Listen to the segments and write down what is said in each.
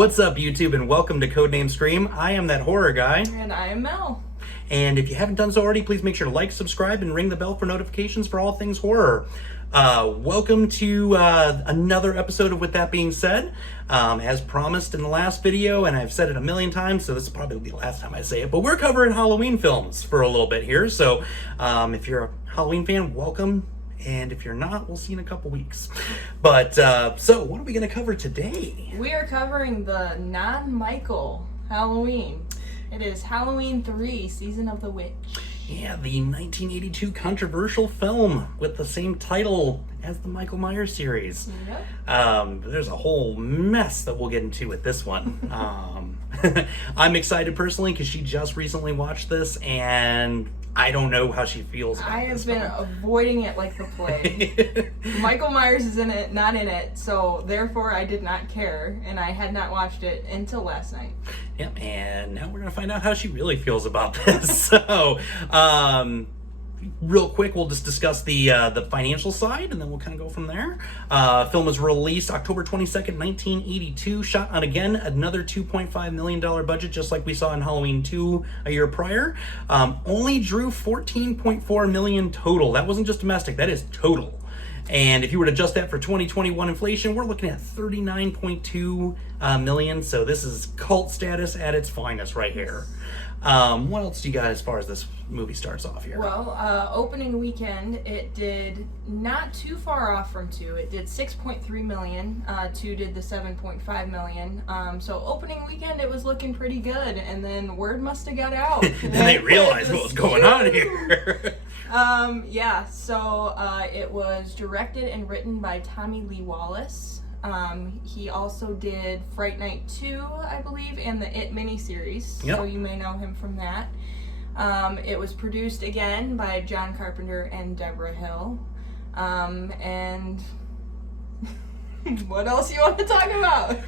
What's up, YouTube, and welcome to Codename Scream. I am that horror guy. And I am Mel. And if you haven't done so already, please make sure to like, subscribe, and ring the bell for notifications for all things horror. Welcome to another episode of With That Being Said. As promised in the last video, and I've said it a million times, so this will probably be the last time I say it, but we're covering Halloween films for a little bit here. So if you're a Halloween fan, welcome. And if you're not, we'll see you in a couple weeks. But, so what are we going to cover today? We are covering the non-Michael Halloween. It is Halloween 3, Season of the Witch. Yeah, the 1982 controversial film with the same title as the Michael Myers series. Yep. There's a whole mess that we'll get into with this one. I'm excited personally because she just recently watched this, and I don't know how she feels about I have this been film. avoiding it like the plague. Michael Myers is in it, not in it, so therefore I did not care, and I had not watched it until last night. Yep, and now we're gonna find out how she really feels about this. So, real quick, we'll just discuss the financial side, and then we'll kind of go from there. Film was released October 22nd, 1982, shot on, again, another $2.5 million budget, just like we saw in Halloween 2 a year prior. Only drew $14.4 million total. That wasn't just domestic, that is total. And if you were to adjust that for 2021 inflation, we're looking at $39.2 million. So this is cult status at its finest right here. What else do you got as far as this movie starts off here? Well, opening weekend, it did not too far off from 2. It did 6.3 million. 2 did the 7.5 million. So opening weekend, it was looking pretty good, and then word must have got out. Then they realized what was going on here. Yeah, so it was directed and written by Tommy Lee Wallace. He also did Fright Night 2, I believe, and the It miniseries, Yep. so you may know him from that. It was produced again by John Carpenter and Deborah Hill. And what else you want to talk about?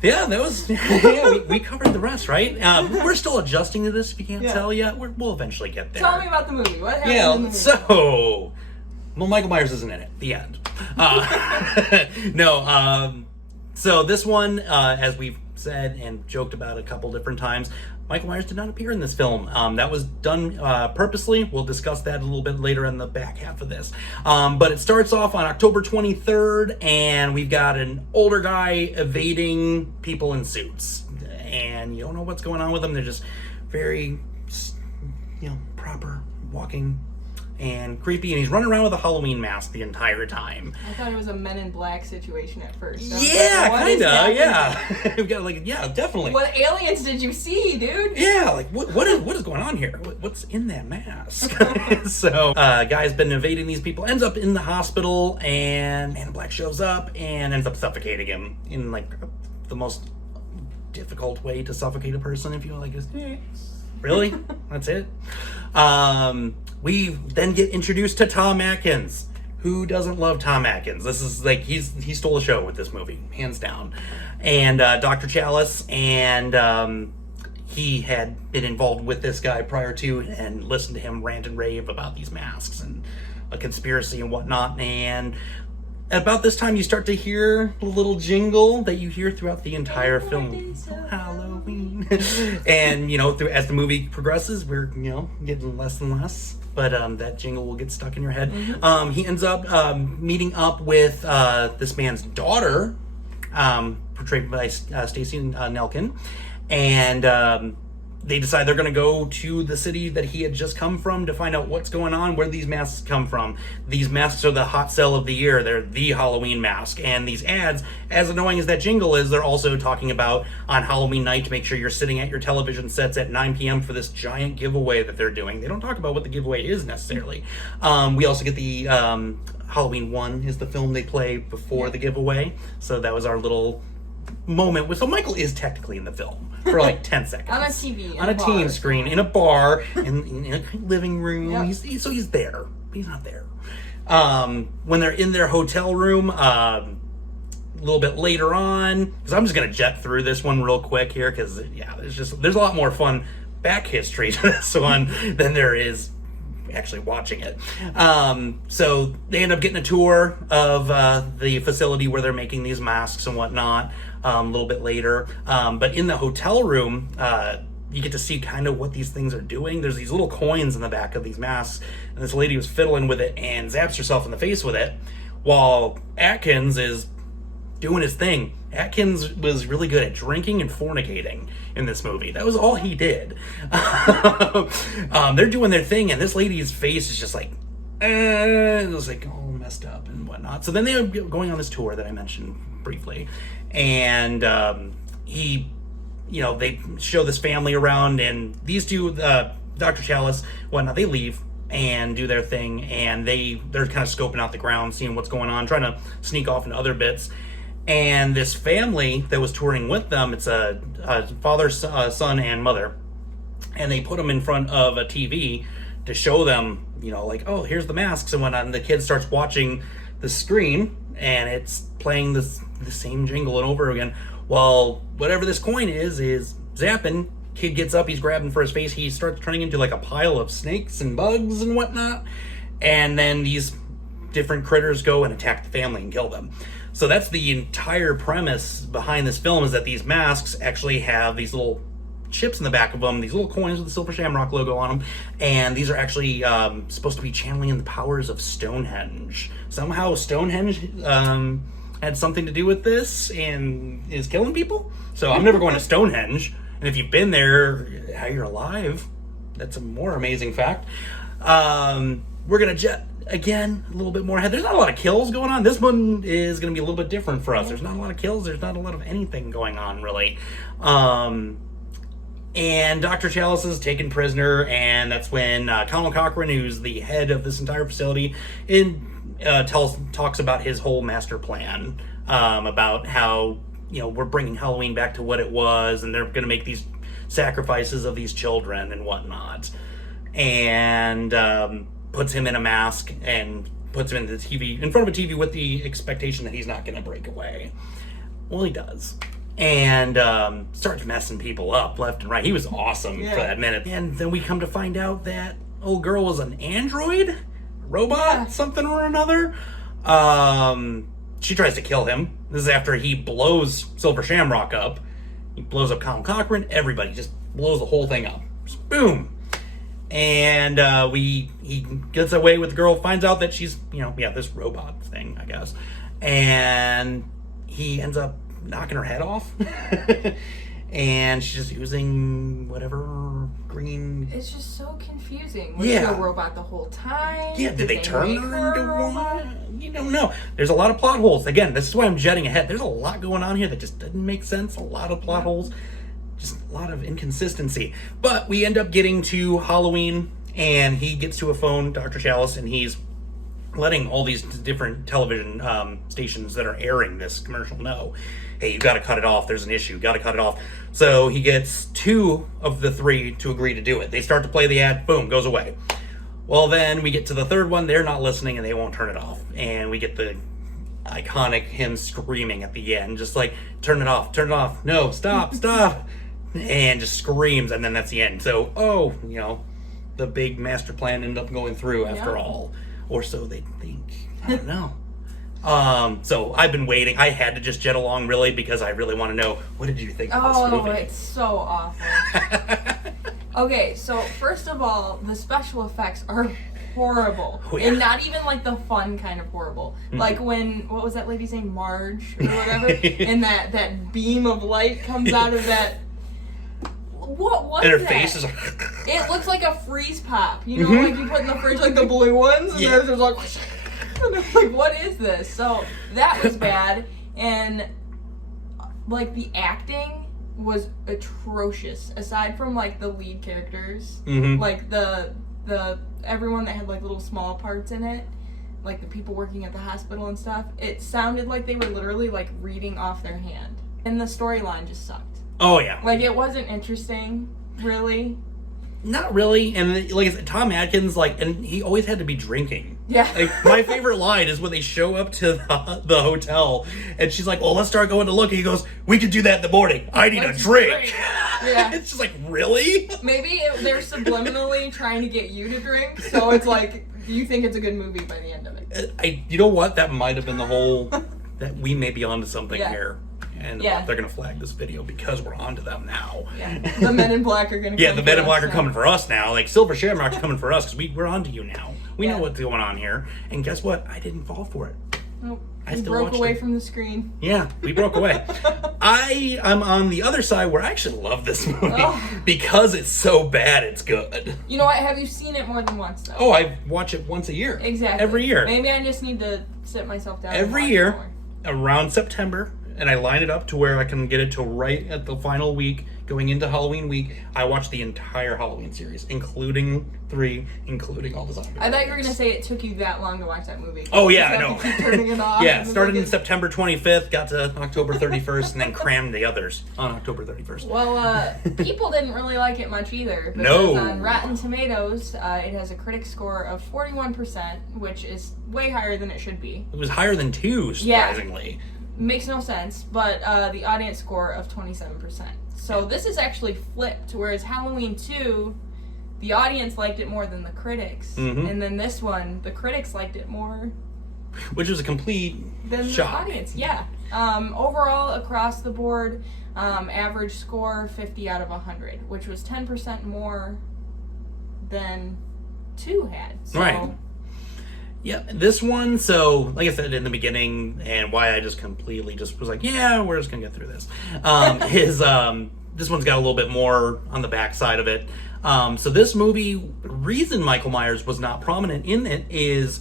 Yeah, that was, yeah, we covered the rest, right? We're still adjusting to this, if you can't tell yet. We'll eventually get there. Tell me about the movie. What happened in the movie? So, well, Michael Myers isn't in it. The end. So this one, as we've said and joked about a couple different times, Michael Myers did not appear in this film. That was done purposely. We'll discuss that a little bit later in the back half of this. But it starts off on October 23rd, and we've got an older guy evading people in suits. And you don't know what's going on with them. They're just very, proper, walking and creepy, and he's running around with a Halloween mask the entire time. I thought it was a Men in Black situation at first. Yeah, kinda, yeah. We've got definitely. What aliens did you see, dude? Yeah, what is going on here? What's in that mask? So, guy's been evading these people, ends up in the hospital, and Man in Black shows up and ends up suffocating him in the most difficult way to suffocate a person, if you will. Really? That's it? We then get introduced to Tom Atkins. Who doesn't love Tom Atkins? This is he stole the show with this movie, hands down. And Dr. Chalice, and he had been involved with this guy prior to, and listened to him rant and rave about these masks and a conspiracy and whatnot. And about this time, you start to hear the little jingle that you hear throughout the entire film. Halloween. And, as the movie progresses, we're, getting less and less. But that jingle will get stuck in your head. Mm-hmm. He ends up meeting up with this man's daughter, portrayed by Stacey Nelkin. And they decide they're going to go to the city that he had just come from to find out what's going on, where these masks come from. These masks are the hot sell of the year. They're the Halloween mask. And these ads, as annoying as that jingle is, they're also talking about on Halloween night to make sure you're sitting at your television sets at 9 p.m. for this giant giveaway that they're doing. They don't talk about what the giveaway is necessarily. We also get the Halloween 1 is the film they play before the giveaway. So that was our little moment. So Michael is technically in the film for 10 seconds. On a TV. On a teen screen, in a bar, in a living room. Yep. He's there. He's not there. When they're in their hotel room, a little bit later on, because I'm just going to jet through this one real quick here, because, there's a lot more fun back history to this one than there is actually watching it. So they end up getting a tour of the facility where they're making these masks and whatnot a little bit later. But in the hotel room, you get to see kind of what these things are doing. There's these little coins in the back of these masks, and this lady was fiddling with it and zaps herself in the face with it, while Atkins is doing his thing. Atkins was really good at drinking and fornicating in this movie. That was all he did. They're doing their thing, and this lady's face is just like, it was like all messed up and whatnot. So then they're going on this tour that I mentioned briefly, and they show this family around, and these two, Dr. Chalice, whatnot, they leave and do their thing, and they're kind of scoping out the ground, seeing what's going on, trying to sneak off into other bits. And this family that was touring with them, it's a father, son, and mother, and they put them in front of a TV to show them, like, oh, here's the masks and whatnot, and the kid starts watching the screen, and it's playing the same jingle and over again. Well, whatever this coin is zapping. Kid gets up, he's grabbing for his face, he starts turning into like a pile of snakes and bugs and whatnot, and then these different critters go and attack the family and kill them. So that's the entire premise behind this film, is that these masks actually have these little chips in the back of them, these little coins with the Silver Shamrock logo on them, and these are actually supposed to be channeling in the powers of Stonehenge. Somehow Stonehenge had something to do with this and is killing people. So I'm never going to Stonehenge, and if you've been there, how you're alive, that's a more amazing fact. We're gonna again, a little bit more ahead. There's not a lot of kills going on. This one is going to be a little bit different for us. There's not a lot of kills. There's not a lot of anything going on, really. And Dr. Chalice is taken prisoner, and that's when Colonel Cochran, who's the head of this entire facility, talks about his whole master plan, about how, we're bringing Halloween back to what it was, and they're going to make these sacrifices of these children and whatnot. And puts him in a mask and puts him in front of a TV with the expectation that he's not going to break away. Well, he does. And starts messing people up left and right. He was awesome for that minute. And then we come to find out that old girl was an android? Robot? Something or another? She tries to kill him. This is after he blows Silver Shamrock up. He blows up Colin Cochran. Everybody just blows the whole thing up. Just boom. And he gets away with the girl, finds out that she's, this robot thing, I guess. And he ends up knocking her head off. And she's just using whatever green... It's just so confusing. Was she a robot the whole time? Yeah, did they turn her into one? You don't know. There's a lot of plot holes. Again, this is why I'm jetting ahead. There's a lot going on here that just doesn't make sense. A lot of plot holes. Just a lot of inconsistency. But we end up getting to Halloween, and he gets to a phone, Dr. Chalice, and he's letting all these different television stations that are airing this commercial know, hey, you got to cut it off. There's an issue. Got to cut it off. So he gets 2 of the 3 to agree to do it. They start to play the ad. Boom, goes away. Well, then we get to the 3rd one. They're not listening, and they won't turn it off. And we get the iconic him screaming at the end, just like, turn it off, no, stop, and just screams, and then that's the end. So, the big master plan ended up going through after all, or so they think. I don't know. So I've been waiting. I had to just jet along, really, because I really want to know, what did you think of this movie? Oh, it's so awful. Okay, so first of all, the special effects are horrible. Oh, yeah. And not even like the fun kind of horrible. Mm-hmm. Like when, what was that lady's name? Marge or whatever? And that beam of light comes out of that. What was that? And her face is it looks like a freeze pop. Like you put in the fridge, like the blue ones, and there's like, and I'm like, what is this? So that was bad. And like the acting was atrocious. Aside from like the lead characters, like the everyone that had like little small parts in it, like the people working at the hospital and stuff, it sounded like they were literally like reading off their hand. And the storyline just sucked. Oh, yeah. Like, it wasn't interesting, really. Not really. And, like I said, Tom Atkins, and he always had to be drinking. Yeah. Like, my favorite line is when they show up to the hotel, and she's like, well, let's start going to look. And he goes, we could do that in the morning. I need a drink. Yeah. It's just like, really? Maybe they're subliminally trying to get you to drink, so it's like, you think it's a good movie by the end of it. You know what? That might have been the whole, that we may be onto something here. And they're going to flag this video because we're onto them now. Yeah. The Men in Black are going to Yeah, the Men in Black are coming for us now. Like, Silver Shamrock's coming for us because we're onto you now. We know what's going on here. And guess what? I didn't fall for it. Nope. I still broke away it. from the screen. Yeah, we broke away. I'm on the other side where I actually love this movie because it's so bad it's good. You know what? Have you seen it more than once, though? Oh, I watch it once a year. Exactly. Every year. Maybe I just need to sit myself down. Every year, around September, and I line it up to where I can get it to right at the final week, going into Halloween week. I watch the entire Halloween series, including 3, including all the zombies. I thought you were going to say it took you that long to watch that movie. Oh, yeah, I know. Keep turning it off. Yeah, started in September 25th, got to October 31st, and then crammed the others on October 31st. Well, people didn't really like it much either. Because No. on Rotten Tomatoes, it has a critic score of 41%, which is way higher than it should be. It was higher than 2, surprisingly. Yeah. Makes no sense, but the audience score of 27%. So this is actually flipped, whereas Halloween 2, the audience liked it more than the critics. Mm-hmm. And then this one, the critics liked it more Which was a complete than shock. the audience. Yeah. Overall, across the board, average score 50 out of 100, which was 10% more than 2 had. So, Right. Yeah, this one, so, like I said in the beginning, and why I just completely just was like, yeah, we're just gonna get through this, this one's got a little bit more on the backside of it. So this movie, the reason Michael Myers was not prominent in it is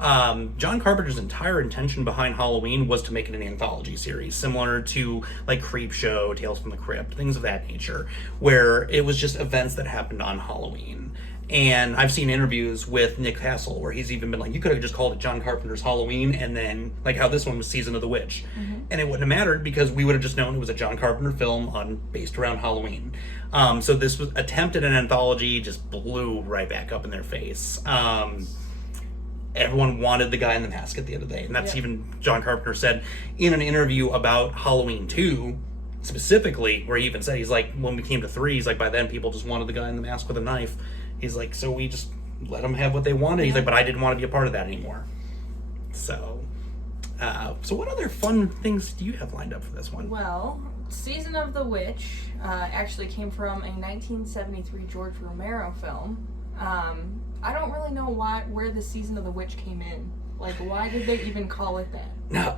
John Carpenter's entire intention behind Halloween was to make it an anthology series, similar to like Creepshow, Tales from the Crypt, things of that nature, where it was just events that happened on Halloween. And I've seen interviews with Nick Castle where he's even been like, you could have just called it John Carpenter's Halloween, and then like how this one was Season of the Witch. Mm-hmm. And it wouldn't have mattered because we would have just known it was a John Carpenter film based around Halloween. So this was attempted an anthology, just blew right back up in their face. Everyone wanted the guy in the mask at the end of the day. And that's even John Carpenter said in an interview about Halloween 2, specifically, where he even said, he's like, when we came to 3, he's like, by then people just wanted the guy in the mask with a knife. He's like, so we just let them have what they wanted. He's like, but I didn't want to be a part of that anymore. So what other fun things do you have lined up for this one? Well, Season of the Witch actually came from a 1973 George Romero film. I don't really know where the Season of the Witch came in. Like, why did they even call it that? Now,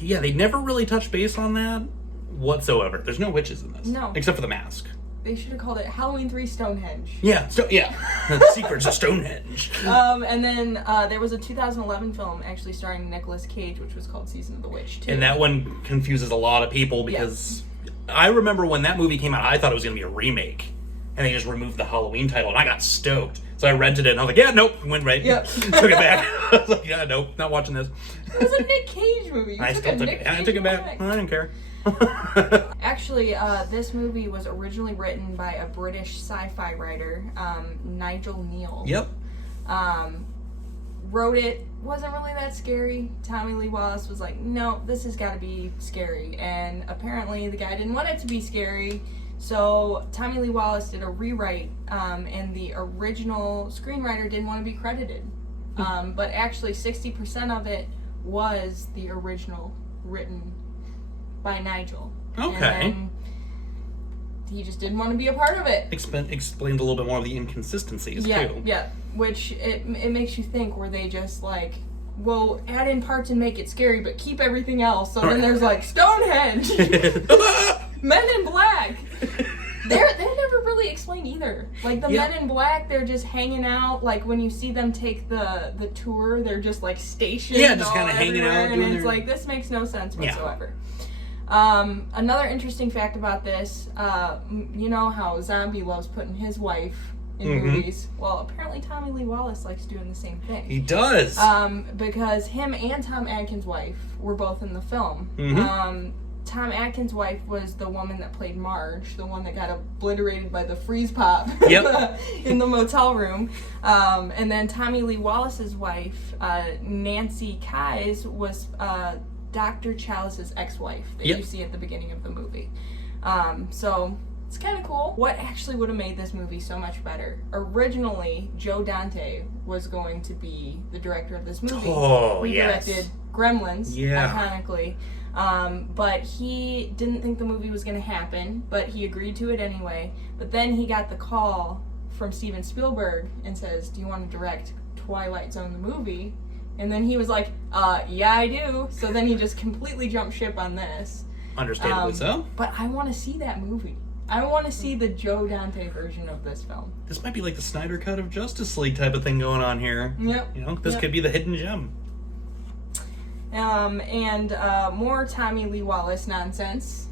yeah, they never really touched base on that whatsoever. There's no witches in this. No. Except for the mask. They should have called it Halloween 3 Stonehenge. Yeah, The Secrets of Stonehenge. And then there was a 2011 film actually starring Nicolas Cage, which was called Season of the Witch, too. And that one confuses a lot of people because I remember when that movie came out, I thought it was going to be a remake. And they just removed the Halloween title, and I got stoked. So I rented it, and I was like, yeah, nope, went right. Yep. Took it back. I was like, yeah, nope, not watching this. It was a Nick Cage movie. I still took it. I took it back. I didn't care. Actually, this movie was originally written by a British sci-fi writer, Nigel Neal. Yep. Wrote it, wasn't really that scary. Tommy Lee Wallace was like, no, this has got to be scary. And apparently the guy didn't want it to be scary, so Tommy Lee Wallace did a rewrite, and the original screenwriter didn't want to be credited. But actually 60% of it was the original written by Nigel. Okay. And then he just didn't want to be a part of it. Explained a little bit more of the inconsistencies, too. Yeah, which it makes you think, were they just like, well, add in parts and make it scary, but keep everything else. So then there's like Stonehenge, Men in Black. They're never really explained either. Like the Men in Black, they're just hanging out. Like when you see them take the tour, they're just like stationed. Yeah, just kind of hanging out. And it's like, this makes no sense whatsoever. Another interesting fact about this, you know how Zombie loves putting his wife in movies? Well, apparently Tommy Lee Wallace likes doing the same thing. He does. Because him and Tom Atkins' wife were both in the film. Tom Atkins' wife was the woman that played Marge, the one that got obliterated by the freeze pop in the motel room. And then Tommy Lee Wallace's wife, Nancy Kyes, was Dr. Chalice's ex-wife that you see at the beginning of the movie. So It's kind of cool. What actually would have made this movie so much better? Originally, Joe Dante was going to be the director of this movie. Oh, he yes. directed Gremlins, Yeah. iconically. But he didn't think the movie was going to happen, but he agreed to it anyway. But then he got the call from Steven Spielberg and says, do you want to direct Twilight Zone the movie? And then he was like, yeah, I do. So then he just completely jumped ship on this. Understandably so. But I want to see that movie. I want to see the Joe Dante version of this film. This might be like the Snyder Cut of Justice League type of thing going on here. Yep. You know, this could be the hidden gem. And more Tommy Lee Wallace nonsense.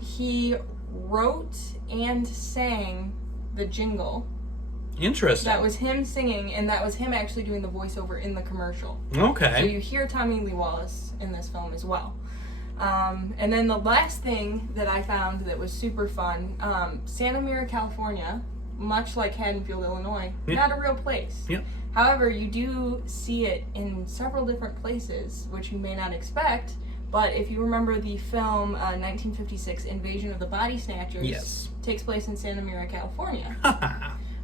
He wrote and sang the jingle. Interesting. That was him singing, and that was him actually doing the voiceover in the commercial. Okay. So you hear Tommy Lee Wallace in this film as well. And then the last thing that I found that was super fun, Santa Mira, California, much like Haddonfield, Illinois, not a real place. Yep. However, you do see it in several different places, which you may not expect. But if you remember the film 1956 Invasion of the Body Snatchers, Yes. takes place in Santa Mira, California,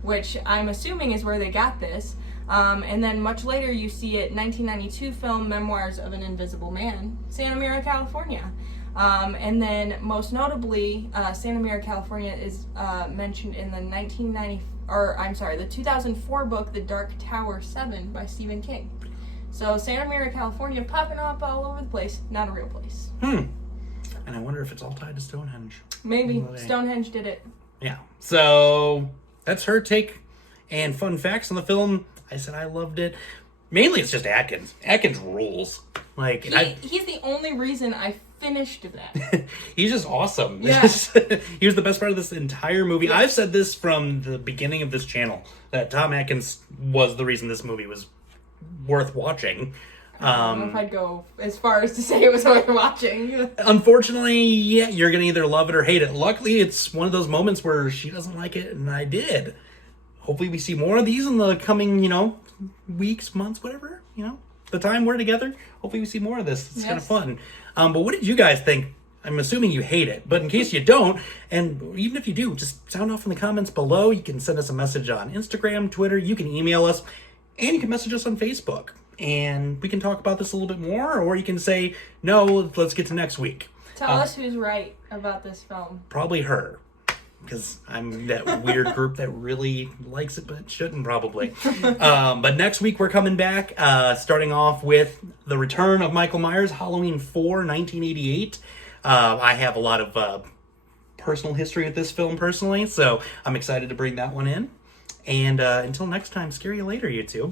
which I'm assuming is where they got this. And then much later you see it, 1992 film Memoirs of an Invisible Man, Santa Mira, California. And then most notably, Santa Mira, California is mentioned in the 2004 book, The Dark Tower 7 by Stephen King. So Santa Mira, California, popping up all over the place, not a real place. And I wonder if it's all tied to Stonehenge. Maybe. Stonehenge did it. Yeah. So that's her take and fun facts on the film. I said I loved it. Mainly it's just Atkins. Atkins rules. Like He's the only reason I finished that. he's just awesome. Yeah. He was the best part of this entire movie. Yeah. I've said this from the beginning of this channel, that Tom Atkins was the reason this movie was worth watching. I don't know if I'd go as far as to say it was worth watching. Unfortunately, yeah, you're going to either love it or hate it. Luckily, it's one of those moments where she doesn't like it, and I did. Hopefully we see more of these in the coming, weeks, months, whatever, the time we're together. Hopefully we see more of this. It's kind of fun. But what did you guys think? I'm assuming you hate it, but in case you don't, and even if you do, just sound off in the comments below. You can send us a message on Instagram, Twitter, you can email us, and you can message us on Facebook. And we can talk about this a little bit more, or you can say, no, let's get to next week. Tell us who's right about this film. Probably her, because I'm that weird group that really likes it but shouldn't probably. But next week we're coming back, starting off with the return of Michael Myers, Halloween 4, 1988. I have a lot of personal history with this film personally, so I'm excited to bring that one in. And until next time, scare you later, YouTube.